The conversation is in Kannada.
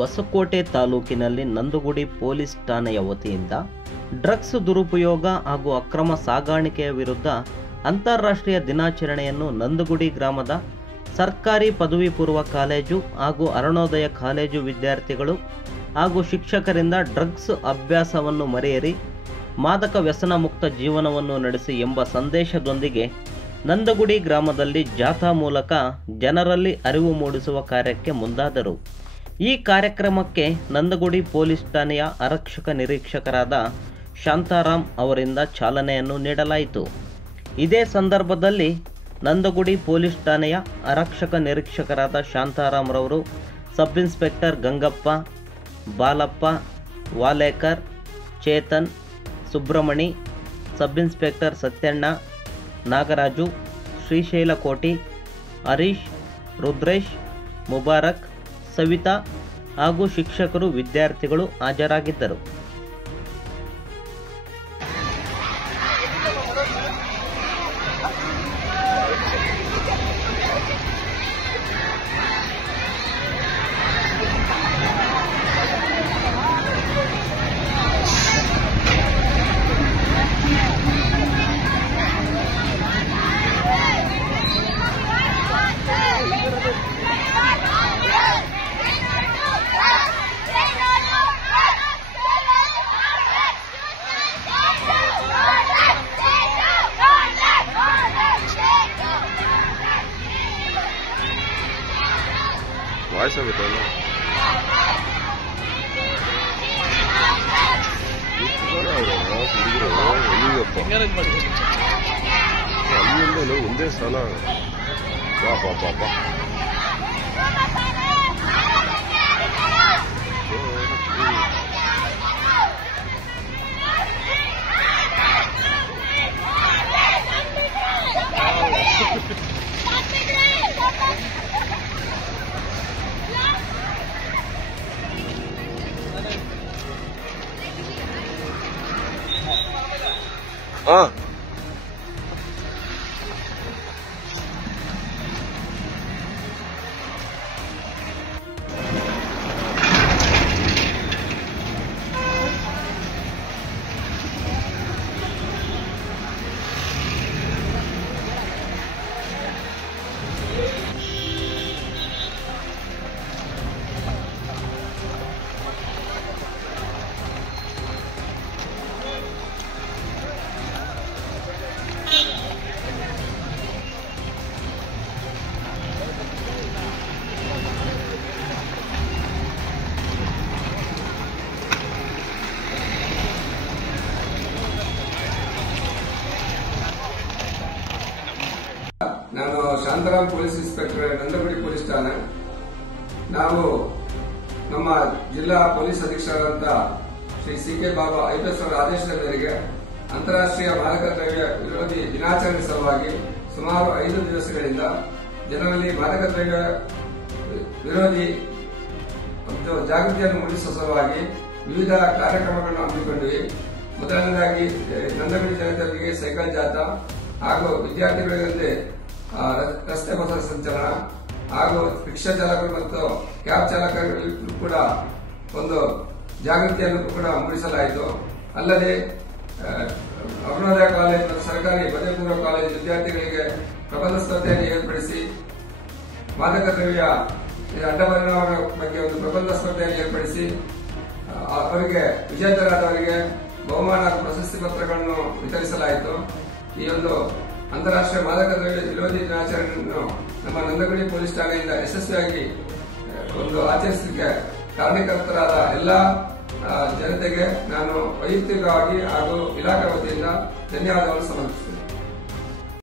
ಹೊಸಕೋಟೆ ತಾಲೂಕಿನಲ್ಲಿ ನಂದುಗುಡಿ ಪೊಲೀಸ್ ಠಾಣೆಯ ವತಿಯಿಂದ ಡ್ರಗ್ಸ್ ದುರುಪಯೋಗ ಹಾಗೂ ಅಕ್ರಮ ಸಾಗಾಣಿಕೆಯ ವಿರುದ್ಧ ಅಂತಾರಾಷ್ಟ್ರೀಯ ದಿನಾಚರಣೆಯನ್ನು ನಂದುಗುಡಿ ಗ್ರಾಮದ ಸರ್ಕಾರಿ ಪದವಿ ಪೂರ್ವ ಕಾಲೇಜು ಹಾಗೂ ಅರುಣೋದಯ ಕಾಲೇಜು ವಿದ್ಯಾರ್ಥಿಗಳು ಹಾಗೂ ಶಿಕ್ಷಕರಿಂದ ಡ್ರಗ್ಸ್ ಅಭ್ಯಾಸವನ್ನು ಮರೆಯಿರಿ, ಮಾದಕ ವ್ಯಸನ ಮುಕ್ತ ಜೀವನವನ್ನು ನಡೆಸಿ ಎಂಬ ಸಂದೇಶದೊಂದಿಗೆ ನಂದಗುಡಿ ಗ್ರಾಮದಲ್ಲಿ ಜಾಥಾ ಮೂಲಕ ಜನರಲ್ಲಿ ಅರಿವು ಮೂಡಿಸುವ ಕಾರ್ಯಕ್ಕೆ ಮುಂದಾದರು. ಈ ಕಾರ್ಯಕ್ರಮಕ್ಕೆ ನಂದಗುಡಿ ಪೊಲೀಸ್ ಠಾಣೆಯ ಆರಕ್ಷಕ ನಿರೀಕ್ಷಕರಾದ ಶಾಂತಾರಾಮ್ ಅವರಿಂದ ಚಾಲನೆಯನ್ನು ನೀಡಲಾಯಿತು. ಇದೇ ಸಂದರ್ಭದಲ್ಲಿ ನಂದಗುಡಿ ಪೊಲೀಸ್ ಠಾಣೆಯ ಆರಕ್ಷಕ ನಿರೀಕ್ಷಕರಾದ ಶಾಂತಾರಾಮ್ ರವರು sub inspector Gangappa, Balappa, Walekar, Chetan, Subramani, sub inspector Sathyanna, Nagaraju, Srishaila Koti, Harish, Rudresh, Mubarak, Savita ಹಾಗೂ ಶಿಕ್ಷಕರು, ವಿದ್ಯಾರ್ಥಿಗಳು ಹಾಜರಾಗಿದ್ದರು. ವಾಯ್ಸ್ ಆಗುತ್ತಲ್ಲ ಅಲ್ಲಿಂದ ಒಂದೇ ಸಲ ಬಾ ನಾನು Shantaram police inspector, Nandagudi police ಠಾಣೆ. ನಾವು ನಮ್ಮ ಜಿಲ್ಲಾ ಪೊಲೀಸ್ ಅಧೀಕ್ಷಕರಾದಂಥ ಶ್ರೀ ಸಿ.ಕೆ. ಬಾಬಾ ಐಪಿಎಸ್ ಅವರ ಆದೇಶದ ಮೇರೆಗೆ ಅಂತಾರಾಷ್ಟ್ರೀಯ ಮಾದಕ ದ್ರವ್ಯ ವಿರೋಧಿ ದಿನಾಚರಣೆ ಸಲುವಾಗಿ ಸುಮಾರು 5 ದಿವಸಗಳಿಂದ ಜನರಲ್ಲಿ ಮಾದಕ ದ್ರವ್ಯ ವಿರೋಧಿ ಜಾಗೃತಿಯನ್ನು ಮೂಡಿಸುವ ಸಲುವಾಗಿ ವಿವಿಧ ಕಾರ್ಯಕ್ರಮಗಳನ್ನು ಹಮ್ಮಿಕೊಂಡಿವೆ. ಮೊದಲನೇದಾಗಿ ನಂದಗುಡಿ ಜನತೆಯವರಿಗೆ ಸೈಕಲ್ ಜಾಥಾ ಹಾಗೂ ವಿದ್ಯಾರ್ಥಿಗಳಿಂದ ರಸ್ತೆ ಪಥ ಸಂಚಲನ ಹಾಗೂ ರಿಕ್ಷಾ ಚಾಲಕರು ಮತ್ತು ಕ್ಯಾಬ್ ಚಾಲಕರಿಗೂ ಕೂಡ ಒಂದು ಜಾಗೃತಿಯನ್ನು ಕೂಡ ಮೂಡಿಸಲಾಯಿತು. ಅಲ್ಲದೆ ಅರುಣೋದಯ ಕಾಲೇಜು ಮತ್ತು ಸರ್ಕಾರಿ ಪದವಿ ಪೂರ್ವ ಕಾಲೇಜು ವಿದ್ಯಾರ್ಥಿಗಳಿಗೆ ಪ್ರಬಂಧ ಸ್ಪರ್ಧೆಯನ್ನು ಏರ್ಪಡಿಸಿ ಮಾದಕ ದ್ರವ್ಯ ಅಡ್ಡಪರಿಣಾಮಗಳ ಬಗ್ಗೆ ಒಂದು ಪ್ರಬಂಧ ಸ್ಪರ್ಧೆಯನ್ನು ಏರ್ಪಡಿಸಿ ಅವರಿಗೆ ವಿಜೇತರಾದವರಿಗೆ ಬಹುಮಾನ ಪ್ರಶಸ್ತಿ ಪತ್ರಗಳನ್ನು ವಿತರಿಸಲಾಯಿತು. ಈ ಒಂದು ಅಂತಾರಾಷ್ಟ್ರೀಯ ಮಾದಕ ದ್ರವ್ಯ ವಿರೋಧಿ ದಿನಾಚರಣೆಯನ್ನು ನಮ್ಮ ನಂದಗುಡಿ ಪೊಲೀಸ್ ಠಾಣೆಯಿಂದ ಯಶಸ್ವಿಯಾಗಿ ಒಂದು ಆಚರಿಸಲಿಕ್ಕೆ ಕಾರಣಕರ್ತರಾದ ಎಲ್ಲ ಜನತೆಗೆ ನಾನು ವೈಯಕ್ತಿಕವಾಗಿ ಹಾಗೂ ಇಲಾಖೆ ವತಿಯಿಂದ ಧನ್ಯವಾದವನ್ನು ಸಮರ್ಪಿಸುತ್ತೇನೆ.